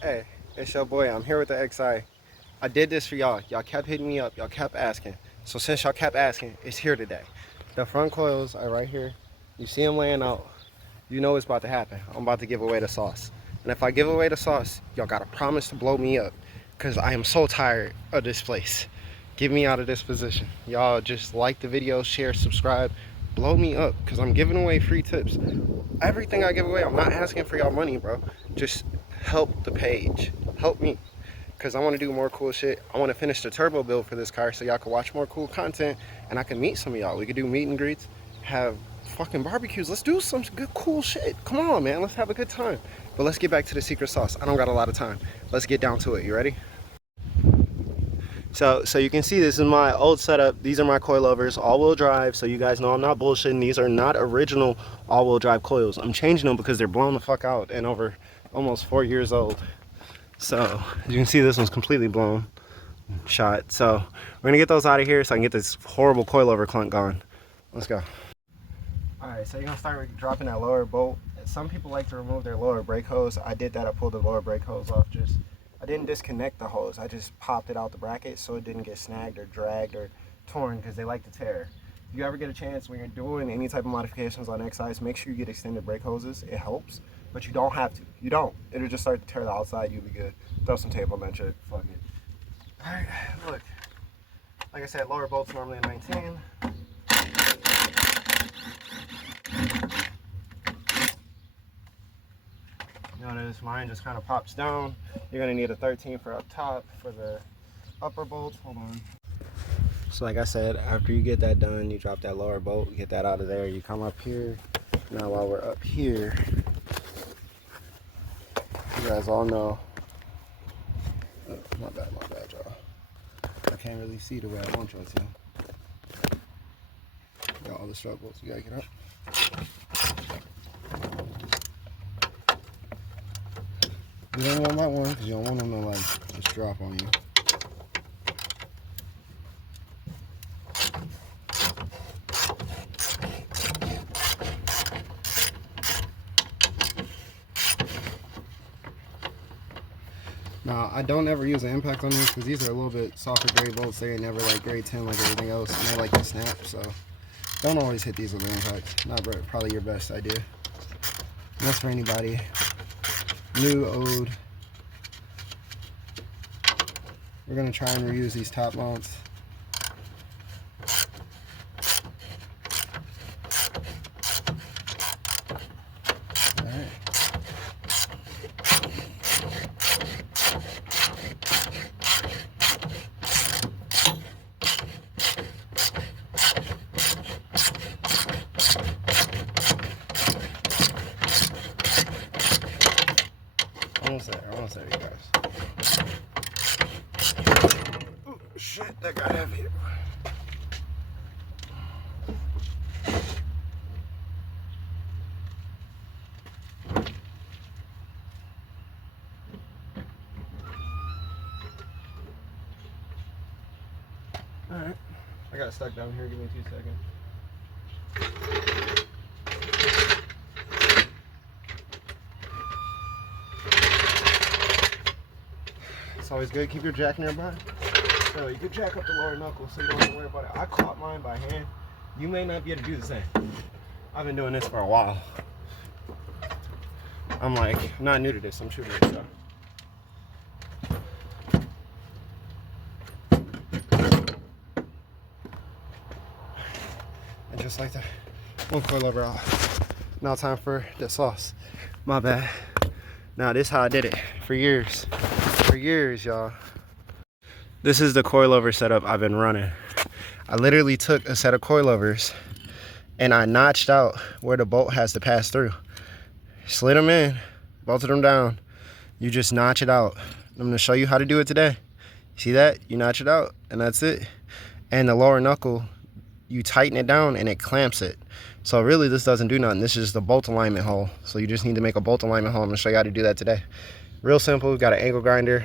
Hey, it's your boy. I'm here with the XI. I did this for y'all. Y'all kept hitting me up. Y'all kept asking. So since y'all kept asking, it's here today. The front coils are right here. You see them laying out. You know it's about to happen. I'm about to give away the sauce. And if I give away the sauce, y'all gotta promise to blow me up. Because I am so tired of this place. Get me out of this position. Y'all just like the video, share, subscribe. Blow me up. Because I'm giving away free tips. Everything I give away, I'm not asking for y'all money, bro. Just help the page. Help me. Because I want to do more cool shit. I want to finish the turbo build for this car so y'all can watch more cool content and I can meet some of y'all. We could do meet and greets, have fucking barbecues. Let's do some good cool shit. Come on, man. Let's have a good time. But let's get back to the secret sauce. I don't got a lot of time. Let's get down to it. You ready? So you can see this is my old setup. These are my coilovers, all-wheel drive. So you guys know I'm not bullshitting. These are not original all-wheel drive coils. I'm changing them because they're blown the fuck out and over almost 4 years old. So as you can see, this one's completely blown, shot. So we're gonna get those out of here so I can get this horrible coilover clunk gone. Let's go. All right, so you're gonna start dropping that lower bolt. Some people like to remove their lower brake hose. I did that. I pulled the lower brake hose off. I didn't disconnect the hose. I just popped it out the bracket so it didn't get snagged or dragged or torn because they like to tear. If you ever get a chance when you're doing any type of modifications on XIs, make sure you get extended brake hoses. It helps. But you don't have to. You don't. It'll just start to tear the outside. You'll be good. Throw some tape on that shit. Fuck it. Alright, look. Like I said, lower bolt's normally a 19. Notice mine just kind of pops down. You're going to need a 13 for up top for the upper bolt. Hold on. So like I said, after you get that done, you drop that lower bolt, get that out of there. You come up here. Now while we're up here, you guys all know, oh, my bad y'all. I can't really see the way I want y'all to. Got all the strut bolts, you gotta get up. You don't want that one because you don't want them to like just drop on you. Now, I don't ever use an impact on these because these are a little bit softer grade bolts. They ain't never like grade 10 like everything else, and they like to snap, so don't always hit these with an impact. Not probably your best idea. And that's for anybody, new, old. We're gonna try and reuse these top mounts. Almost there, you guys. Oh, shit, that got heavy. Alright, I got it stuck down here. Give me 2 seconds. It's always good. Keep your jack nearby. So you can jack up the lower knuckle so you don't have to worry about it. I caught mine by hand. You may not be able to do the same. I've been doing this for a while. I'm not new to this. I'm shooting this stuff. And just like that, one coilover off. Now time for the sauce. My bad. Now this is how I did it for years. For years, y'all. This is the coilover setup I've been running. I literally took a set of coilovers and I notched out where the bolt has to pass through. Slid them in, bolted them down. You just notch it out. I'm gonna show you how to do it today. See that? You notch it out and that's it. And the lower knuckle, you tighten it down and it clamps it. So really this doesn't do nothing. This is the bolt alignment hole. So you just need to make a bolt alignment hole. I'm gonna show you how to do that today. Real simple. We've got an angle grinder,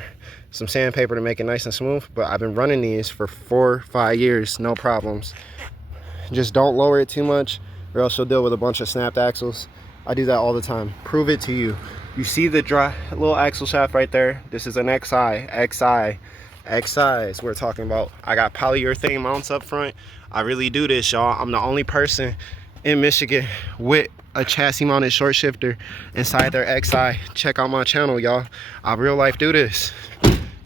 some sandpaper to make it nice and smooth, but I've been running these for 4 or 5 years, no problems. Just don't lower it too much or else you'll deal with a bunch of snapped axles. I do that all the time. Prove it to you. You see the little axle shaft right there? This is an XI is what we're talking about. I got polyurethane mounts up front. I really do this, y'all. I'm the only person in Michigan with a chassis mounted short shifter inside their XI. Check out my channel, y'all. I real life do this.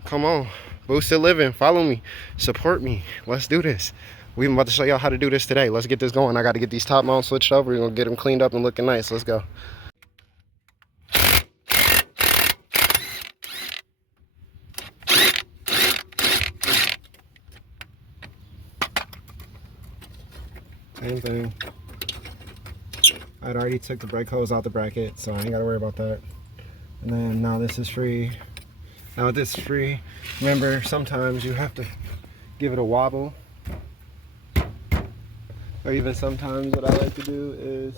Come on, boosted living, follow me, support me. Let's do this. We're about to show y'all how to do this today. Let's get this going. I got to get these top mounts switched over. We're gonna get them cleaned up and looking nice. Let's go. Same thing. I'd already took the brake hose out the bracket, so I ain't gotta worry about that. And then now this is free. Now this is free. Remember, sometimes you have to give it a wobble. Or even sometimes what I like to do is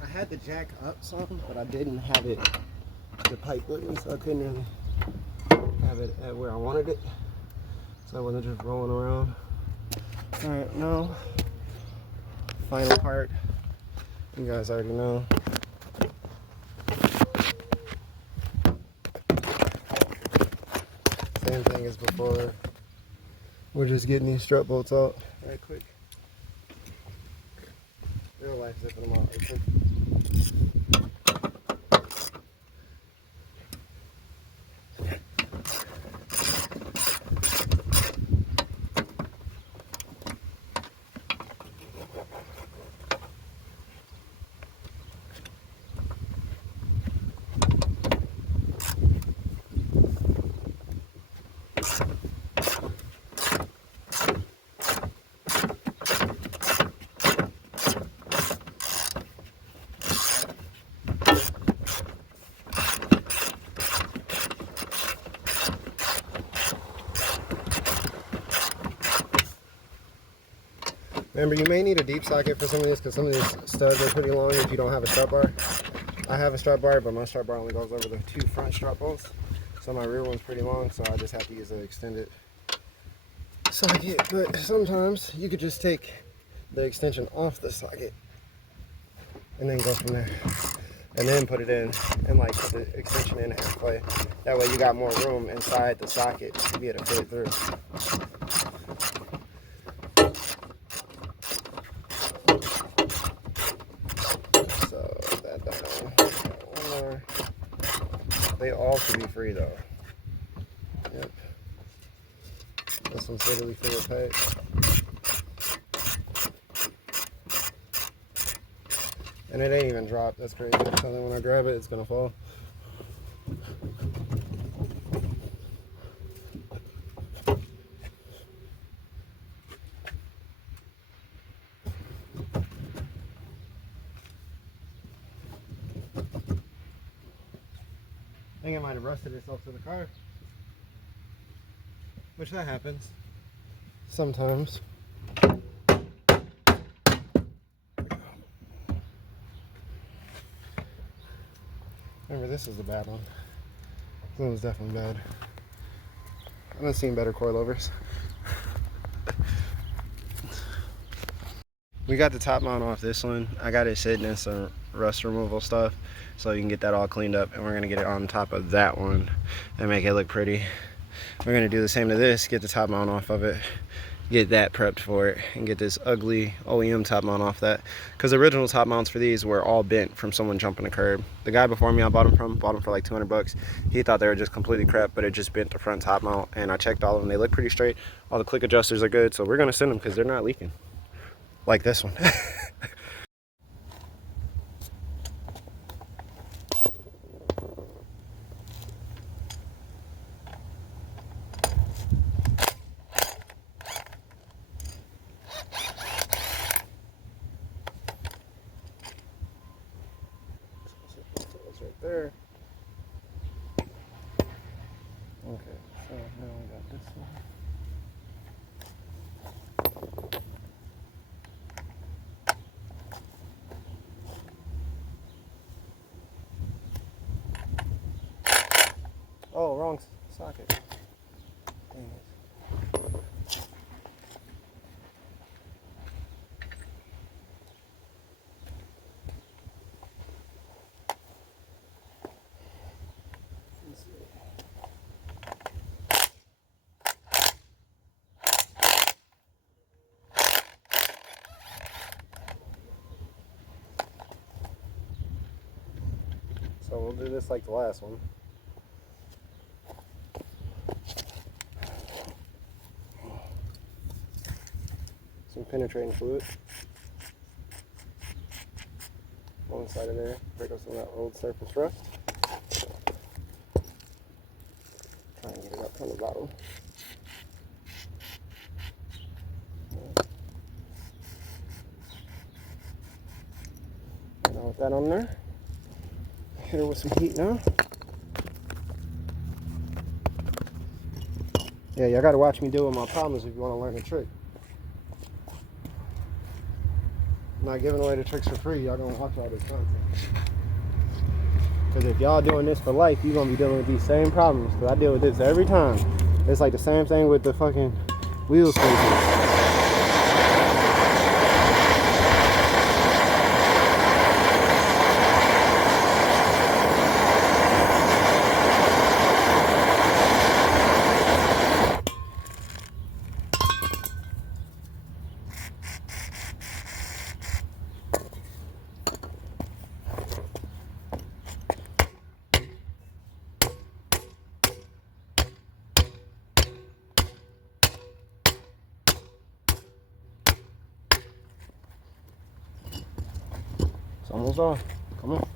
I had the jack up some, but I didn't have it the pipe button, so I couldn't really have it at where I wanted it. So I wasn't just rolling around. Alright, now final part. You guys already know. Same thing as before. We're just getting these strut bolts out right quick. Real life zipping them out. Okay. Remember, you may need a deep socket for some of these because some of these studs are pretty long if you don't have a strut bar. I have a strut bar, but my strut bar only goes over the 2 front strut bolts. So my rear one's pretty long, so I just have to use an extended socket. But sometimes you could just take the extension off the socket and then go from there. And then put it in and like put the extension in halfway. That way you got more room inside the socket to be able to fit it through. They all should be free though. Yep. This one's literally full of tape. And it ain't even dropped. That's crazy. So then when I grab it, it's gonna fall. I think it might have rusted itself to the car. Which that happens. Sometimes. Remember, this is a bad one. This one was definitely bad. I've seen better coilovers. We got the top mount off this one. I got it sitting in some rust removal stuff so you can get that all cleaned up, and we're gonna get it on top of that one and make it look pretty. We're gonna do the same to this, get the top mount off of it, get that prepped for it, and get this ugly OEM top mount off that, because the original top mounts for these were all bent from someone jumping a curb. The guy before me I bought them for like 200 bucks. He thought they were just completely crap, but it just bent the front top mount, and I checked all of them. They look pretty straight. All the click adjusters are good, so we're gonna send them because they're not leaking like this one. Right there. Okay, so now we got this one. socket. Dang it. So we'll do this like the last one. Some penetrating fluid. On the side of there, break up some of that old surface rust. Try and get it up from the bottom. Now with that on there, hit her with some heat now. Yeah, y'all gotta watch me deal with my problems if you want to learn a trick. I'm not giving away the tricks for free. Y'all gonna watch all this content. Because if y'all doing this for life, you're gonna be dealing with these same problems. Because I deal with this every time. It's like the same thing with the fucking wheel spacers. It's almost off. Come on.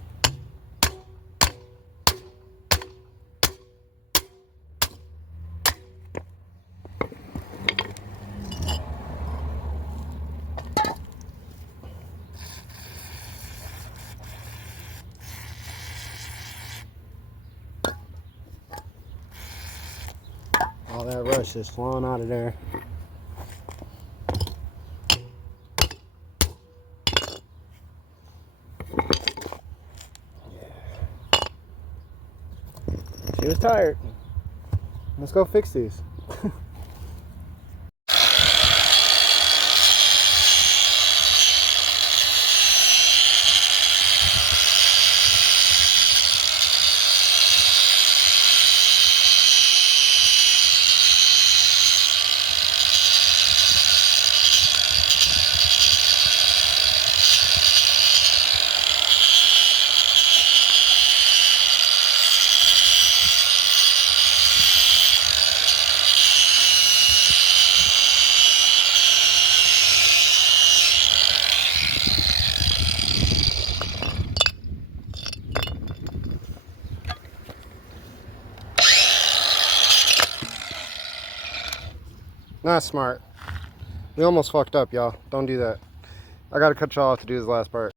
All that rust is flowing out of there. She was tired. Let's go fix these. Not smart. We almost fucked up, y'all. Don't do that. I gotta cut y'all off to do this last part.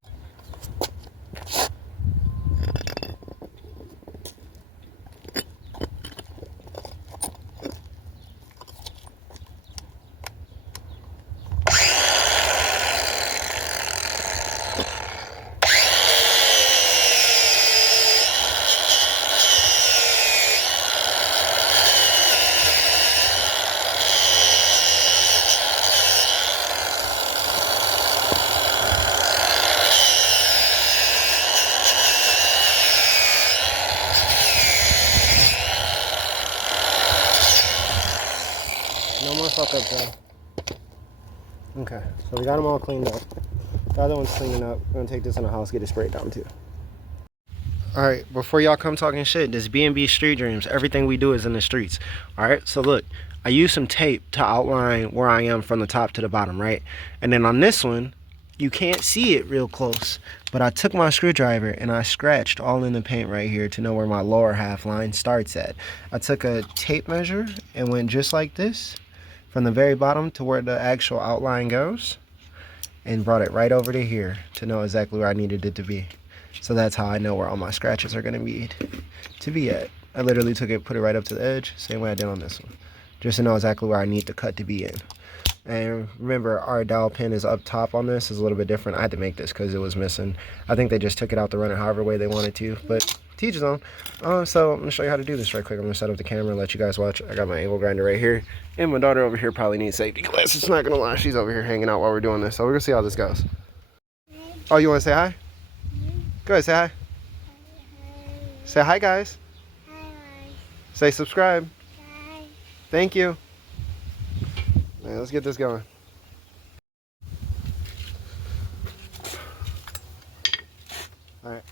No more fuck up, though. Okay, so we got them all cleaned up. The other one's cleaning up. We're gonna take this in the house, get it sprayed down too. Alright, before y'all come talking shit, this B&B Street Dreams, everything we do is in the streets. Alright, so look, I use some tape to outline where I am from the top to the bottom, right? And then on this one, you can't see it real close, but I took my screwdriver and I scratched all in the paint right here to know where my lower half line starts at. I took a tape measure and went just like this from the very bottom to where the actual outline goes and brought it right over to here to know exactly where I needed it to be. So that's how I know where all my scratches are going to be at. I literally took it, put it right up to the edge, same way I did on this one, just to know exactly where I need the cut to be in. And remember, our dowel pin is up top on this, is a little bit different. I had to make this because it was missing. I think they just took it out to run it however way they wanted to, but teach his own. So I'm gonna show you how to do this right quick. I'm gonna set up the camera and let you guys watch. I got my angle grinder right here, and my daughter over here probably needs safety glasses. Not gonna lie, she's over here hanging out while we're doing this. So we're gonna see how this goes. Oh, you wanna say hi? Go ahead, say hi. Say hi, guys. Say subscribe. Thank you. All right, let's get this going. All right.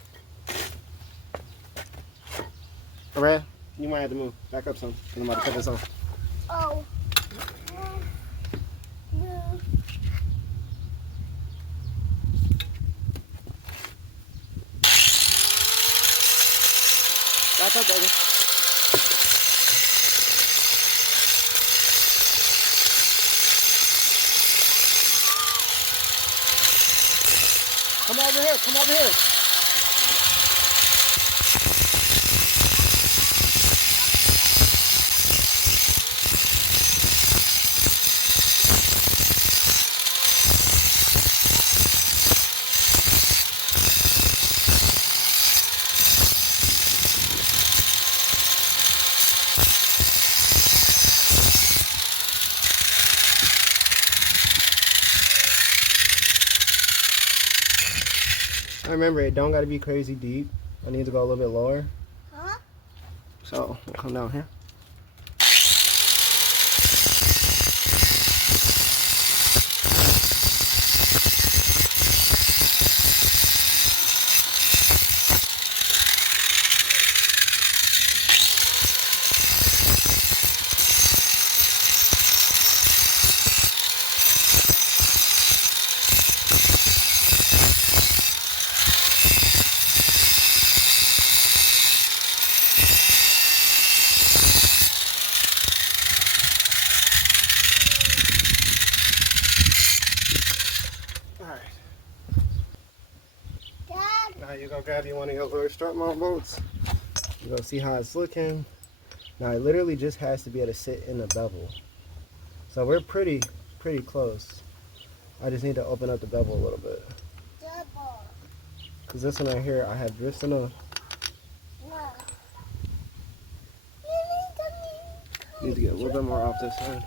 Alright, you might have to move. Back up some. I'm about to cut this on. Oh. Back up, baby. Come over here. Come over here. I remember it don't gotta be crazy deep. I need to go a little bit lower. Huh? So we'll come down here. Now you go grab you one of your little strut mount bolts. You go see how it's looking. Now it literally just has to be able to sit in the bevel. So we're pretty close. I just need to open up the bevel a little bit. Cause this one right here, I have just enough. Need to get a little bit more off this side.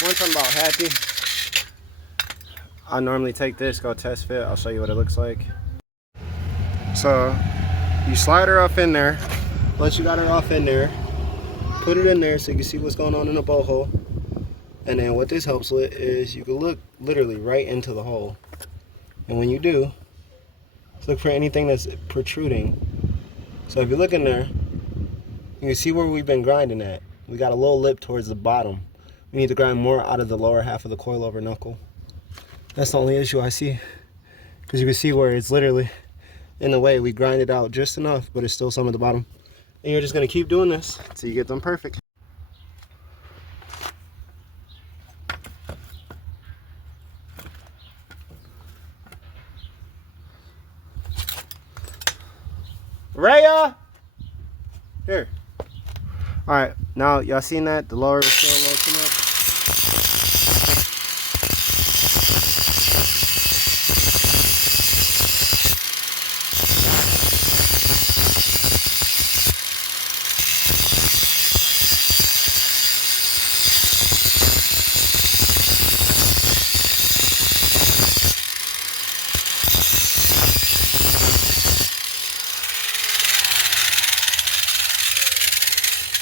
Once I'm about happy, I normally take this, go test fit. I'll show you what it looks like. So you slide her off in there. Once you got her off in there, put it in there so you can see what's going on in the bolt hole. And then what this helps with is you can look literally right into the hole. And when you do, look for anything that's protruding. So if you look in there, you can see where we've been grinding at. We got a little lip towards the bottom. We need to grind more out of the lower half of the coilover knuckle. That's the only issue I see. Because you can see where it's literally in the way. We grind it out just enough, but it's still some at the bottom. And you're just going to keep doing this until you get them perfect. Raya! Here. Alright, now y'all seen that? The lower is still a little too much.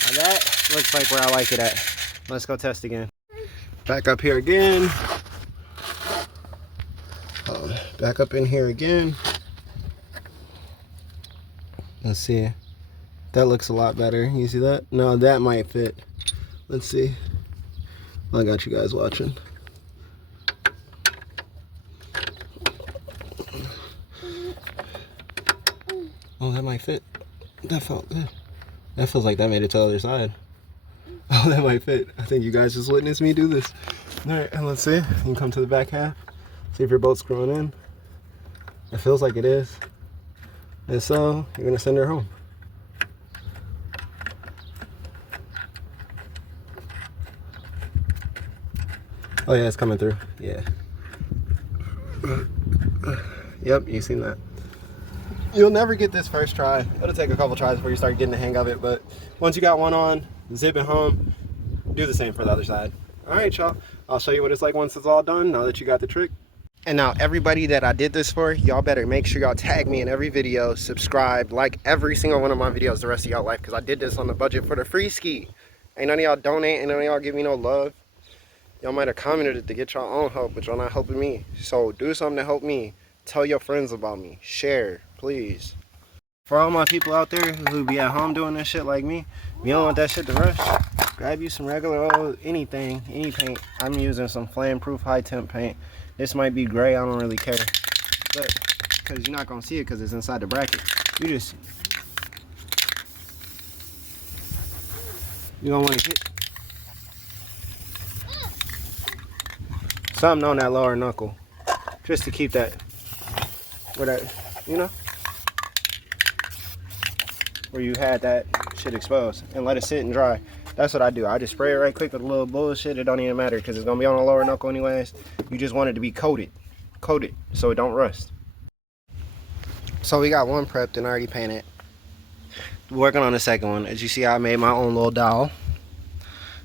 Now that looks like where I like it at. Let's go test again. Back up here again. Back up in here again. Let's see. That looks a lot better. You see that? No, that might fit. Let's see. I got you guys watching. Oh, that might fit. That felt good. That feels like that made it to the other side. Oh, that might fit. I think you guys just witnessed me do this. Alright, and let's see. You can come to the back half. See if your bolt's screwing in. It feels like it is. And so, you're gonna send her home. Oh yeah, it's coming through. Yeah. Yep, you seen that. You'll never get this first try. It'll take a couple tries before you start getting the hang of it, but once you got one on, zip it home, do the same for the other side. Alright, y'all. I'll show you what it's like once it's all done, now that you got the trick. And now everybody that I did this for, y'all better make sure y'all tag me in every video, subscribe, like every single one of my videos the rest of y'all life, because I did this on the budget for the free ski. Ain't none of y'all donate, ain't none of y'all give me no love. Y'all might have commented it to get y'all own help, but y'all not helping me. So do something to help me. Tell your friends about me. Share, please. For all my people out there who be at home doing this shit like me, if you don't want that shit to rush, grab you some regular old anything, any paint. I'm using some flame-proof high-temp paint. This might be gray, I don't really care. But, because you're not going to see it because it's inside the bracket. You don't want to get something on that lower knuckle. Just to keep that, where that, you know? Where you had that shit exposed, and let it sit and dry. That's what I do. I just spray it right quick with a little bullshit. It don't even matter because it's gonna be on the lower knuckle anyways. You just want it to be coated so it don't rust. So we got one prepped and already painted. Working on the second one. As you see, I made my own little dowel,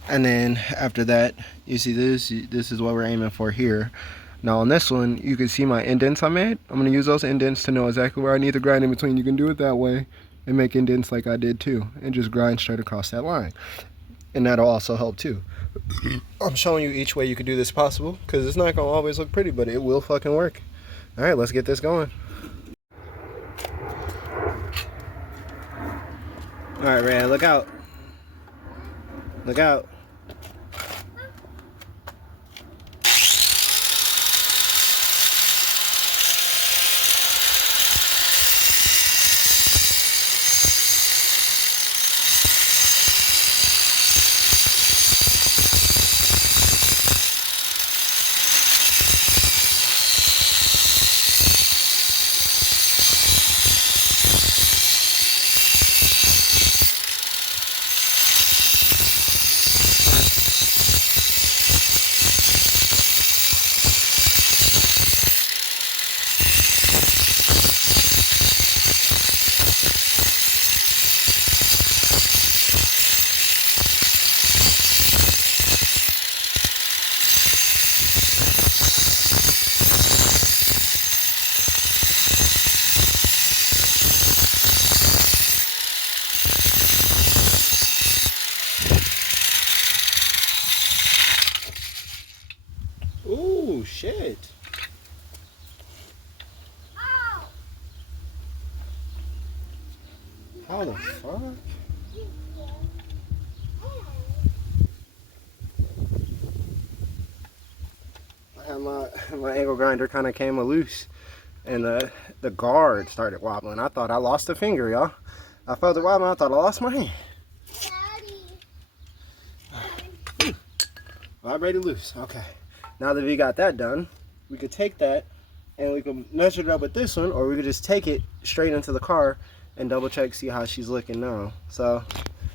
and then after that, you see this is what we're aiming for here. Now on this one, you can see my indents I made. I'm gonna use those indents to know exactly where I need to grind in between. You can do it that way and make indents like I did too, and just grind straight across that line, and that'll also help too. I'm showing you each way you could do this possible, because it's not gonna always look pretty, but it will fucking work. All right, let's get this going. All right, Ray, look out, look out. Ooh, shit. How the fuck? My angle grinder kind of came loose, and the guard started wobbling. I thought I lost a finger, y'all. I felt it wobbling. I thought I lost my hand. Daddy. Vibrated loose. Okay. Now that we got that done, we could take that and we could measure it up with this one, or we could just take it straight into the car and double check, see how she's looking now. So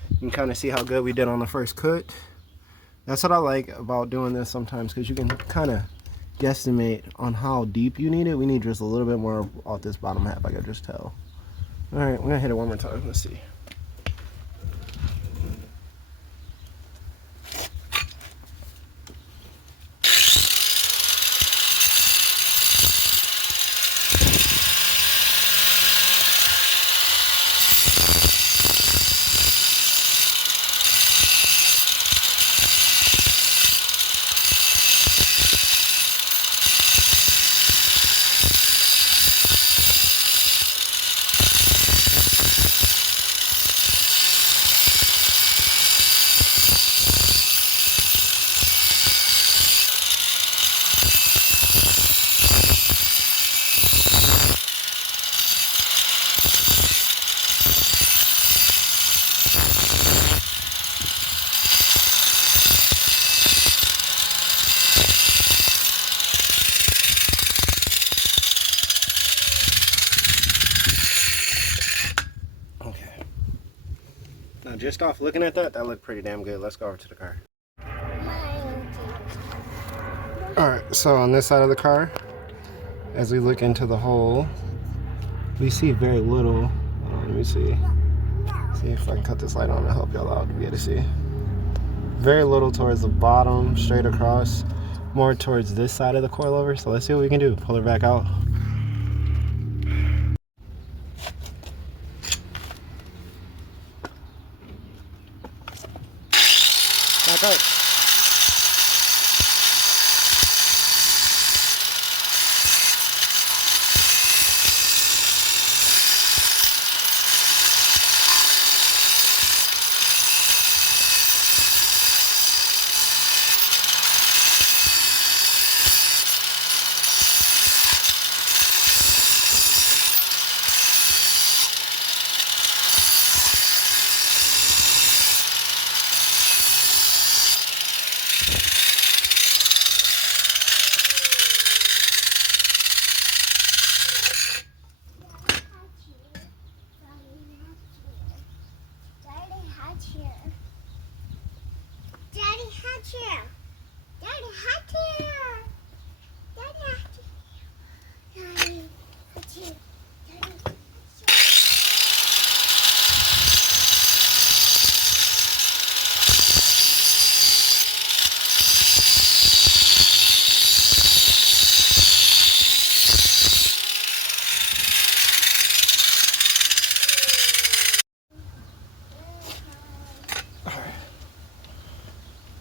you can kind of see how good we did on the first cut. That's what I like about doing this sometimes, because you can kind of guesstimate on how deep you need it. We need just a little bit more off this bottom half, I can just tell. All right, we're gonna hit it one more time. Let's see. just off looking at that, that looked pretty damn good. Let's go over to the car. Alright, so on this side of the car, as we look into the hole, we see very little. Let me see. See if I can cut this light on to help y'all out to be able to see. Very little towards the bottom, straight across. More towards this side of the coilover. So let's see what we can do. Pull her back out. Back up.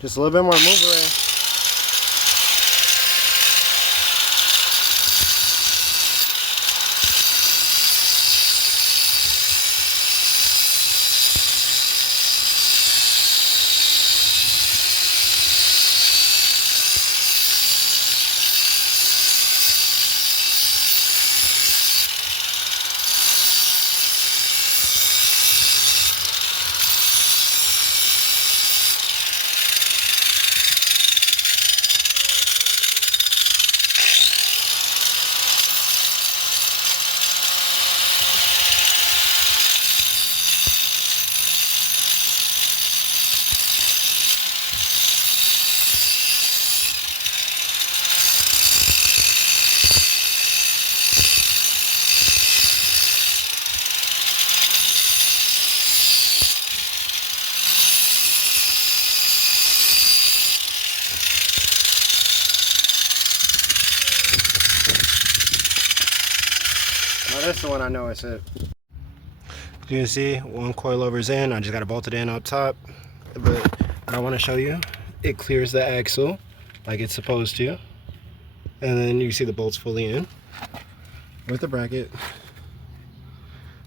Just a little bit more move around. Now that's the one I know it's it. You can see one coilover's in. I just got to bolt it in up top. But what I want to show you, it clears the axle like it's supposed to. And then you see the bolts fully in with the bracket.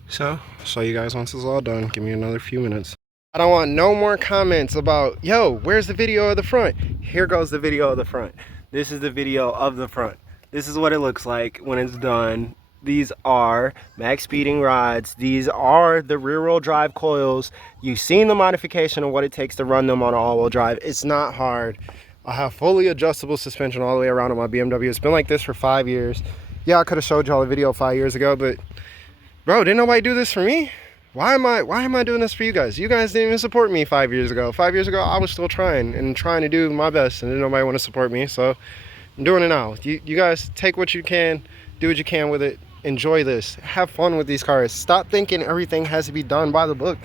So, show you guys once it's all done. Give me another few minutes. I don't want no more comments about, yo, where's the video of the front? Here goes the video of the front. This is the video of the front. This is what it looks like when it's done. These are max speeding rods. These are the rear wheel drive coils. You've seen the modification of what it takes to run them on an all wheel drive. It's not hard. I have fully adjustable suspension all the way around on my BMW. It's been like this for 5 years. Yeah, I could have showed y'all a video 5 years ago, but bro, didn't nobody do this for me? Why am I doing this for you guys? You guys didn't even support me 5 years ago. 5 years ago, I was still trying to do my best, and didn't nobody want to support me. So I'm doing it now. You guys take what you can, do what you can with it. Enjoy this. Have fun with these cars. Stop thinking everything has to be done by the book.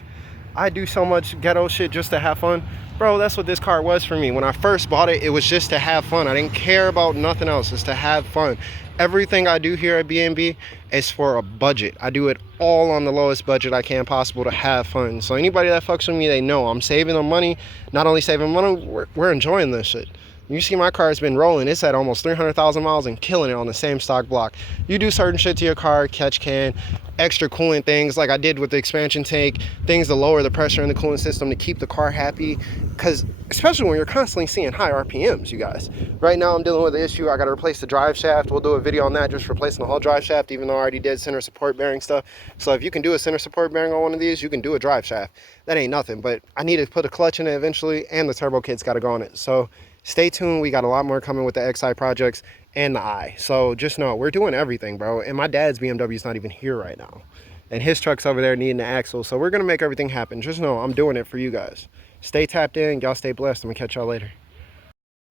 I do so much ghetto shit just to have fun. Bro, that's what this car was for me. When I first bought it, it was just to have fun. I didn't care about nothing else. It's to have fun. Everything I do here at B&B is for a budget. I do it all on the lowest budget I can possible to have fun. So anybody that fucks with me, they know I'm saving them money. Not only saving money, we're enjoying this shit. You see my car has been rolling. It's at almost 300,000 miles and killing it on the same stock block. You do certain shit to your car, catch can, extra coolant things like I did with the expansion tank, things to lower the pressure in the coolant system to keep the car happy. Because especially when you're constantly seeing high RPMs, you guys. Right now I'm dealing with the issue. I got to replace the drive shaft. We'll do a video on that, just replacing the whole drive shaft, even though I already did center support bearing stuff. So if you can do a center support bearing on one of these, you can do a drive shaft. That ain't nothing, but I need to put a clutch in it eventually, and the turbo kit's got to go on it. So stay tuned. We got a lot more coming with the XI projects and the I. So just know we're doing everything, bro. And my dad's BMW is not even here right now. and his truck's over there needing an axle. So we're gonna make everything happen. Just know I'm doing it for you guys. Stay tapped in, y'all stay blessed. I'm gonna catch y'all later.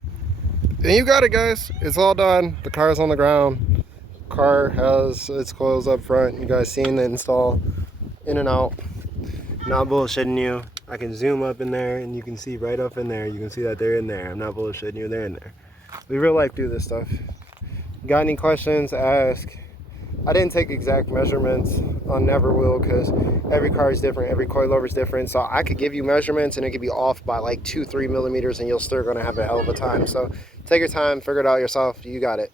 And you got it, guys. It's all done. The car's on the ground. Car has its coils up front. You guys seen the install in and out. Not bullshitting you. I can zoom up in there and you can see right up in there. You can see that they're in there. I'm not bullshitting you, they're in there. We real life do this stuff. Got any questions, ask. I didn't take exact measurements on never will, because every car is different, every coilover is different. So I could give you measurements and it could be off by like 2-3 millimeters and you're still gonna have a hell of a time. So take your time, figure it out yourself. You got it.